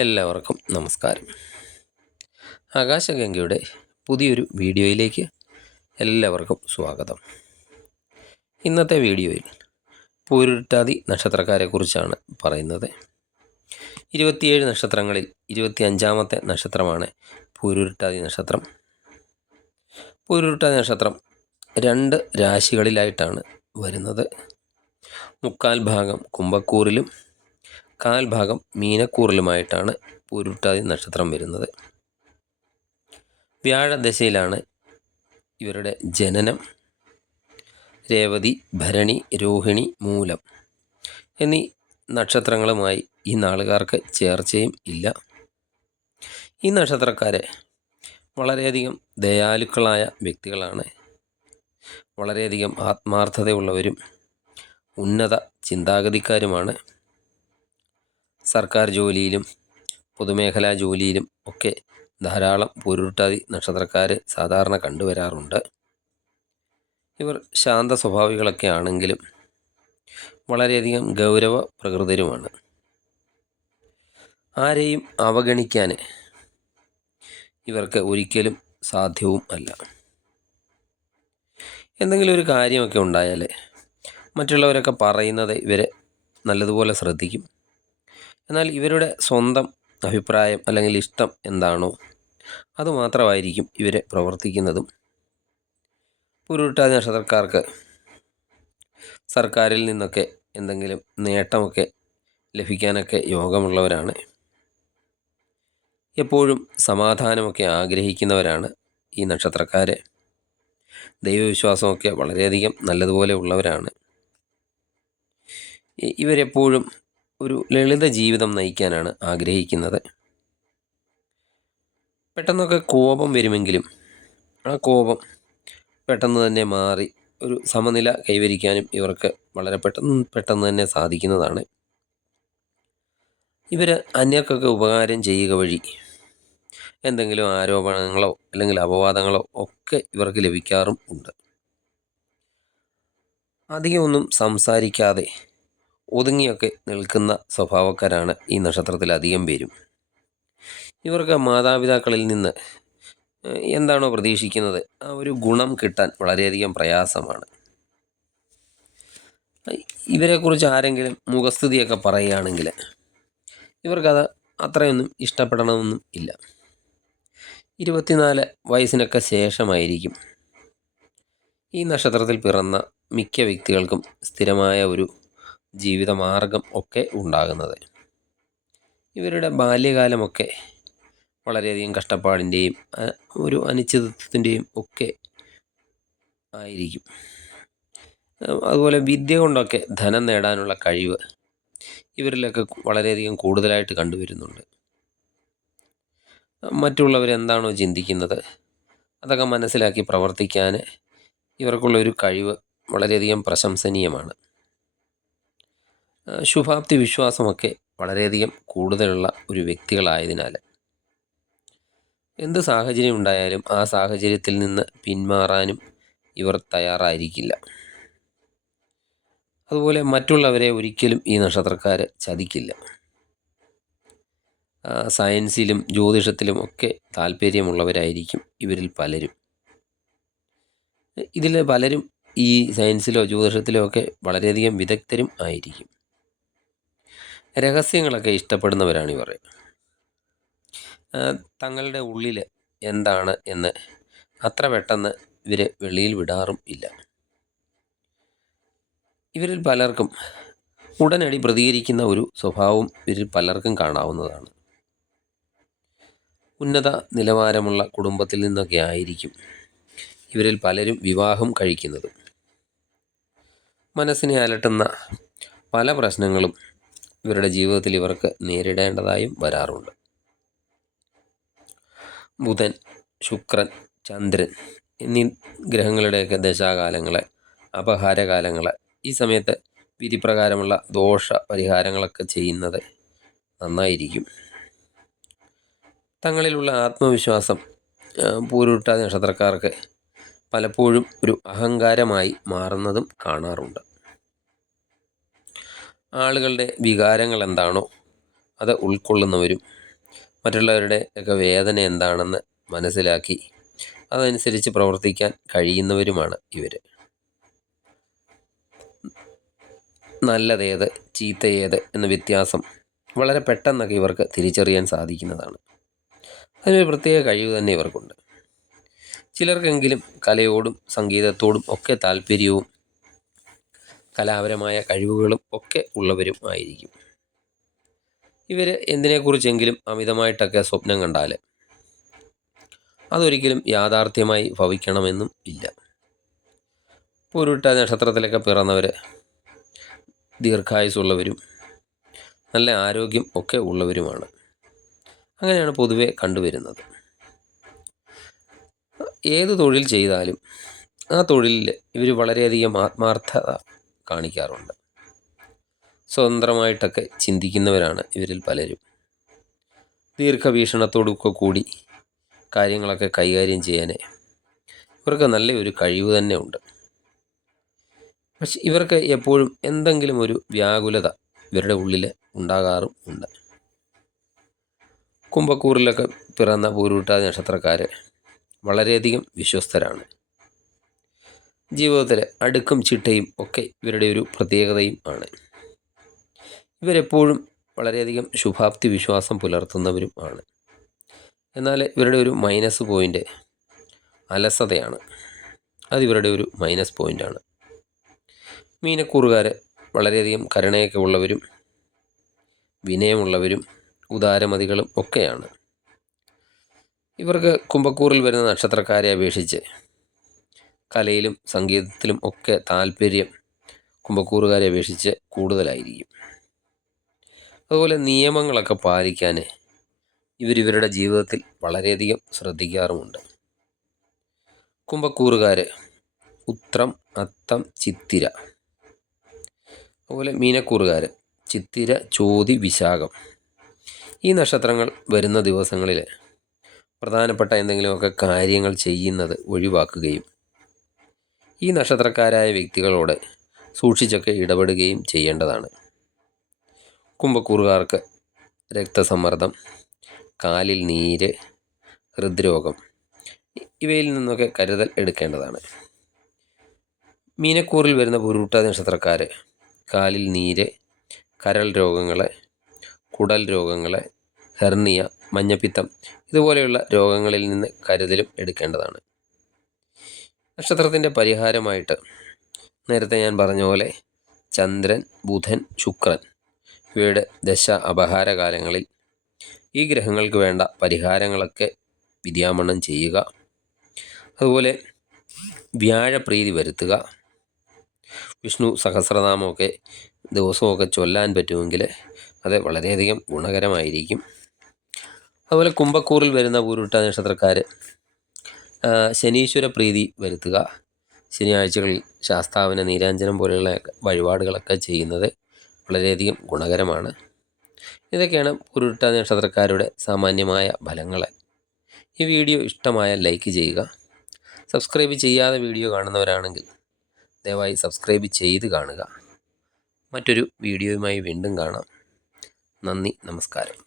എല്ലാവർക്കും നമസ്കാരം. ആകാശഗംഗയുടെ പുതിയൊരു വീഡിയോയിലേക്ക് എല്ലാവർക്കും സ്വാഗതം. ഇന്നത്തെ വീഡിയോയിൽ പൂരുരുട്ടാതി നക്ഷത്രക്കാരെക്കുറിച്ചാണ് പറയുന്നത്. 27 നക്ഷത്രങ്ങളിൽ 25ാമത്തെ നക്ഷത്രമാണ് പൂരുരുട്ടാതി നക്ഷത്രം. പൂരുരുട്ടാതി നക്ഷത്രം 2 രാശികളിലായിട്ടാണ് വരുന്നത്. 3/4 ഭാഗം കുംഭക്കൂറിലും 1/4 ഭാഗം മീനക്കൂറിലുമായിട്ടാണ് പൂരുരുട്ടാതി നക്ഷത്രം വരുന്നത്. വ്യാഴദശയിലാണ് ഇവരുടെ ജനനം. രേവതി, ഭരണി, രോഹിണി, മൂലം എന്നീ നക്ഷത്രങ്ങളുമായി ഈ നാളുകാർക്ക് ചേർച്ചയും ഇല്ല. ഈ നക്ഷത്രക്കാരെ വളരെയധികം ദയാലുക്കളായ വ്യക്തികളാണ്. വളരെയധികം ആത്മാർത്ഥതയുള്ളവരും ഉന്നത ചിന്താഗതിക്കാരുമാണ്. സർക്കാർ ജോലിയിലും പൊതുമേഖലാ ജോലിയിലും ഒക്കെ ധാരാളം പൂരുരുട്ടാതി നക്ഷത്രക്കാർ സാധാരണ കണ്ടുവരാറുണ്ട്. ഇവർ ശാന്ത സ്വഭാവികളൊക്കെ ആണെങ്കിലും വളരെയധികം ഗൗരവ പ്രകൃതരുമാണ്. ആരെയും അവഗണിക്കാൻ ഇവർക്ക് ഒരിക്കലും സാധ്യവും അല്ല. എന്തെങ്കിലും ഒരു കാര്യമൊക്കെ ഉണ്ടായാൽ മറ്റുള്ളവരൊക്കെ പറയുന്നത് ഇവരെ നല്ലതുപോലെ ശ്രദ്ധിക്കും. എന്നാൽ ഇവരുടെ സ്വന്തം അഭിപ്രായം അല്ലെങ്കിൽ ഇഷ്ടം എന്താണോ അതുമാത്രമായിരിക്കും ഇവരെ പ്രവർത്തിക്കുന്നതും. പൂരുരുട്ടാതി നക്ഷത്രക്കാർക്ക് സർക്കാരിൽ നിന്നൊക്കെ എന്തെങ്കിലും നേട്ടമൊക്കെ ലഭിക്കാനൊക്കെ യോഗമുള്ളവരാണ്. എപ്പോഴും സമാധാനമൊക്കെ ആഗ്രഹിക്കുന്നവരാണ് ഈ നക്ഷത്രക്കാർ. ദൈവവിശ്വാസമൊക്കെ വളരെയധികം നല്ലതുപോലെ ഉള്ളവരാണ്. ഇവരെപ്പോഴും ഒരു ലളിത ജീവിതം നയിക്കാനാണ് ആഗ്രഹിക്കുന്നത്. പെട്ടെന്നൊക്കെ കോപം വരുമെങ്കിലും ആ കോപം പെട്ടെന്ന് തന്നെ മാറി ഒരു സമനില കൈവരിക്കാനും ഇവർക്ക് വളരെ പെട്ടെന്ന് തന്നെ സാധിക്കുന്നതാണ്. ഇവർ അന്യർക്കൊക്കെ ഉപകാരം ചെയ്യുക വഴി എന്തെങ്കിലും ആരോപണങ്ങളോ അല്ലെങ്കിൽ അപവാദങ്ങളോ ഒക്കെ ഇവർക്ക് ലഭിക്കാറും ഉണ്ട്. അധികമൊന്നും സംസാരിക്കാതെ ഒതുങ്ങിയൊക്കെ നിൽക്കുന്ന സ്വഭാവക്കാരാണ് ഈ നക്ഷത്രത്തിൽ അധികം പേരും. ഇവർക്ക് മാതാപിതാക്കളിൽ നിന്ന് എന്താണോ പ്രതീക്ഷിക്കുന്നത് ആ ഒരു ഗുണം കിട്ടാൻ വളരെയധികം പ്രയാസമാണ്. ഇവരെക്കുറിച്ച് ആരെങ്കിലും മുഖസ്തുതിയൊക്കെ പറയുകയാണെങ്കിൽ ഇവർക്കത് അത്രയൊന്നും ഇഷ്ടപ്പെടണമെന്നും ഇല്ല. 24 വയസ്സിനൊക്കെ ശേഷമായിരിക്കും ഈ നക്ഷത്രത്തിൽ പിറന്ന മിക്ക വ്യക്തികൾക്കും സ്ഥിരമായ ഒരു ജീവിതമാർഗം ഒക്കെ ഉണ്ടാകുന്നത്. ഇവരുടെ ബാല്യകാലമൊക്കെ വളരെയധികം കഷ്ടപ്പാടിൻ്റെയും ഒരു അനിശ്ചിതത്വത്തിൻ്റെയും ഒക്കെ ആയിരിക്കും. അതുപോലെ വിദ്യ കൊണ്ടൊക്കെ ധനം നേടാനുള്ള കഴിവ് ഇവരിലൊക്കെ വളരെയധികം കൂടുതലായിട്ട് കണ്ടുവരുന്നുണ്ട്. മറ്റുള്ളവരെന്താണോ ചിന്തിക്കുന്നത് അതൊക്കെ മനസ്സിലാക്കി പ്രവർത്തിക്കാൻ ഇവർക്കുള്ളൊരു കഴിവ് വളരെയധികം പ്രശംസനീയമാണ്. ശുഭാപ്തി വിശ്വാസമൊക്കെ വളരെയധികം കൂടുതലുള്ള ഒരു വ്യക്തികളായതിനാൽ എന്ത് സാഹചര്യം ഉണ്ടായാലും ആ സാഹചര്യത്തിൽ നിന്ന് പിന്മാറാനും ഇവർ തയ്യാറായിരിക്കില്ല. അതുപോലെ മറ്റുള്ളവരെ ഒരിക്കലും ഈ നക്ഷത്രക്കാർ ചതിക്കില്ല. സയൻസിലും ജ്യോതിഷത്തിലും ഒക്കെ താല്പര്യമുള്ളവരായിരിക്കും ഇവരിൽ പലരും. ഇതിൽ പലരും ഈ സയൻസിലോ ജ്യോതിഷത്തിലോ ഒക്കെ വളരെയധികം വിദഗ്ധരും ആയിരിക്കും. രഹസ്യങ്ങളൊക്കെ ഇഷ്ടപ്പെടുന്നവരാണ് ഇവർ. തങ്ങളുടെ ഉള്ളിൽ എന്താണ് എന്ന് അത്ര പെട്ടെന്ന് ഇവർ വെളിയിൽ വിടാറും ഇല്ല. ഇവരിൽ പലർക്കും ഉടനടി പ്രതികരിക്കുന്ന ഒരു സ്വഭാവം ഇവരിൽ പലർക്കും കാണാവുന്നതാണ്. ഉന്നത നിലവാരമുള്ള കുടുംബത്തിൽ നിന്നൊക്കെ ആയിരിക്കും ഇവരിൽ പലരും വിവാഹം കഴിക്കുന്നത്. മനസ്സിനെ അലട്ടുന്ന പല പ്രശ്നങ്ങളും ഇവരുടെ ജീവിതത്തിൽ ഇവർക്ക് നേരിടേണ്ടതായും വരാറുണ്ട്. ബുധൻ, ശുക്രൻ, ചന്ദ്രൻ എന്നീ ഗ്രഹങ്ങളുടെയൊക്കെ ദശാകാലങ്ങൾ, അപഹാരകാലങ്ങൾ, ഈ സമയത്ത് വിധിപ്രകാരമുള്ള ദോഷ പരിഹാരങ്ങളൊക്കെ ചെയ്യുന്നത് നന്നായിരിക്കും. തങ്ങളിലുള്ള ആത്മവിശ്വാസം പൂരുരുട്ടാതി നക്ഷത്രക്കാർക്ക് പലപ്പോഴും ഒരു അഹങ്കാരമായി മാറുന്നതും കാണാറുണ്ട്. ആളുകളുടെ വികാരങ്ങൾ എന്താണോ അത് ഉൾക്കൊള്ളുന്നവരും മറ്റുള്ളവരുടെ ഒക്കെ വേദന എന്താണെന്ന് മനസ്സിലാക്കി അതനുസരിച്ച് പ്രവർത്തിക്കാൻ കഴിയുന്നവരുമാണ് ഇവർ. നല്ലതേത് ചീത്തയേത് എന്ന വ്യത്യാസം വളരെ പെട്ടെന്നൊക്കെ ഇവർക്ക് തിരിച്ചറിയാൻ സാധിക്കുന്നതാണ്. അതിനൊരു പ്രത്യേക കഴിവ് തന്നെ ഇവർക്കുണ്ട്. ചിലർക്കെങ്കിലും കലയോടും സംഗീതത്തോടും ഒക്കെ താല്പര്യവും കലാപരമായ കഴിവുകളും ഒക്കെ ഉള്ളവരും ആയിരിക്കും. ഇവർ എന്തിനെക്കുറിച്ചെങ്കിലും അമിതമായിട്ടൊക്കെ സ്വപ്നം കണ്ടാൽ അതൊരിക്കലും യാഥാർത്ഥ്യമായി ഭവിക്കണമെന്നും ഇല്ല. പൂരുരുട്ടാ നക്ഷത്രത്തിലൊക്കെ പിറന്നവർ ദീർഘായുസുള്ളവരും നല്ല ആരോഗ്യം ഒക്കെ ഉള്ളവരുമാണ്. അങ്ങനെയാണ് പൊതുവെ കണ്ടുവരുന്നത്. ഏത് തൊഴിൽ ചെയ്താലും ആ തൊഴിലിൽ ഇവർ വളരെയധികം ആത്മാർത്ഥത കാണിക്കാറുണ്ട്. സ്വതന്ത്രമായിട്ടൊക്കെ ചിന്തിക്കുന്നവരാണ് ഇവരിൽ പലരും. ദീർഘവീക്ഷണത്തോടൊക്കെ കൂടി കാര്യങ്ങളൊക്കെ കൈകാര്യം ചെയ്യാൻ ഇവർക്ക് നല്ലൊരു കഴിവ് തന്നെ ഉണ്ട്. പക്ഷെ ഇവർക്ക് എപ്പോഴും എന്തെങ്കിലും ഒരു വ്യാകുലത ഇവരുടെ ഉള്ളിൽ ഉണ്ടാകാറും ഉണ്ട്. കുംഭക്കൂറിലൊക്കെ പിറന്ന പൂരുരുട്ടാതി നക്ഷത്രക്കാർ വളരെയധികം വിശ്വസ്തരാണ്. ജീവിതത്തിൽ അടുക്കും ചിട്ടയും ഒക്കെ ഇവരുടെ ഒരു പ്രത്യേകതയും ആണ്. ഇവരെപ്പോഴും വളരെയധികം ശുഭാപ്തി വിശ്വാസം പുലർത്തുന്നവരും ആണ്. എന്നാൽ ഇവരുടെ ഒരു മൈനസ് പോയിൻ്റ് അലസതയാണ്. അതിവരുടെ ഒരു മൈനസ് പോയിൻ്റാണ്. മീനക്കൂറുകാർ വളരെയധികം കരുണയൊക്കെ ഉള്ളവരും വിനയമുള്ളവരും ഉദാരമതികളും ഒക്കെയാണ്. ഇവർക്ക് കുംഭക്കൂറിൽ വരുന്ന നക്ഷത്രക്കാരെ അപേക്ഷിച്ച് കലയിലും സംഗീതത്തിലും ഒക്കെ താല്പര്യം കുംഭക്കൂറുകാരെ അപേക്ഷിച്ച് കൂടുതലായിരിക്കും. അതുപോലെ നിയമങ്ങളൊക്കെ പാലിക്കാൻ ഇവരുടെ ജീവിതത്തിൽ വളരെയധികം ശ്രദ്ധിക്കാറുമുണ്ട്. കുംഭക്കൂറുകാർ ഉത്രം, അത്തം, ചിത്തിര, അതുപോലെ മീനക്കൂറുകാർ ചിത്തിര, ചോതി, വിശാഖം ഈ നക്ഷത്രങ്ങൾ വരുന്ന ദിവസങ്ങളിൽ പ്രധാനപ്പെട്ട എന്തെങ്കിലുമൊക്കെ കാര്യങ്ങൾ ചെയ്യുന്നത് ഒഴിവാക്കുകയും ഈ നക്ഷത്രക്കാരായ വ്യക്തികളോട് സൂക്ഷിച്ചൊക്കെ ഇടപെടുകയും ചെയ്യേണ്ടതാണ്. കുംഭക്കൂറുകാർക്ക് രക്തസമ്മർദ്ദം, കാലിൽ നീര്, ഹൃദ്രോഗം ഇവയിൽ നിന്നൊക്കെ കരുതൽ എടുക്കേണ്ടതാണ്. മീനക്കൂറിൽ വരുന്ന പൂരുരുട്ടാതി നക്ഷത്രക്കാർ കാലിൽ നീര്, കരൾ രോഗങ്ങൾ, കുടൽ രോഗങ്ങൾ, ഹെർണിയ, മഞ്ഞപ്പിത്തം ഇതുപോലെയുള്ള രോഗങ്ങളിൽ നിന്ന് കരുതലും എടുക്കേണ്ടതാണ്. നക്ഷത്രത്തിൻ്റെ പരിഹാരമായിട്ട് നേരത്തെ ഞാൻ പറഞ്ഞ പോലെ ചന്ദ്രൻ, ബുധൻ, ശുക്രൻ ഇവയുടെ ദശ അപഹാരകാലങ്ങളിൽ ഈ ഗ്രഹങ്ങൾക്ക് വേണ്ട പരിഹാരങ്ങളൊക്കെ വിദ്യാമണ്ണം ചെയ്യുക. അതുപോലെ വ്യാഴപ്രീതി വരുത്തുക. വിഷ്ണു സഹസ്രനാമമൊക്കെ ദിവസമൊക്കെ ചൊല്ലാൻ പറ്റുമെങ്കിൽ അത് വളരെയധികം ഗുണകരമായിരിക്കും. അതുപോലെ കുംഭക്കൂറിൽ വരുന്ന പൂരുരുട്ടാതി നക്ഷത്രക്കാർ ശനീശ്വര പ്രീതി വരുത്തുക. ശനിയാഴ്ചകളിൽ ശാസ്താവിന് നീരാഞ്ജനം പോലെയുള്ള വഴിപാടുകളൊക്കെ ചെയ്യുന്നത് വളരെയധികം ഗുണകരമാണ്. ഇതൊക്കെയാണ് പൂരുരുട്ടാതി നക്ഷത്രക്കാരുടെ സാമാന്യമായ ഫലങ്ങൾ. ഈ വീഡിയോ ഇഷ്ടമായാൽ ലൈക്ക് ചെയ്യുക. സബ്സ്ക്രൈബ് ചെയ്യാതെ വീഡിയോ കാണുന്നവരാണെങ്കിൽ ദയവായി സബ്സ്ക്രൈബ് ചെയ്ത് കാണുക. മറ്റൊരു വീഡിയോയുമായി വീണ്ടും കാണാം. നന്ദി, നമസ്കാരം.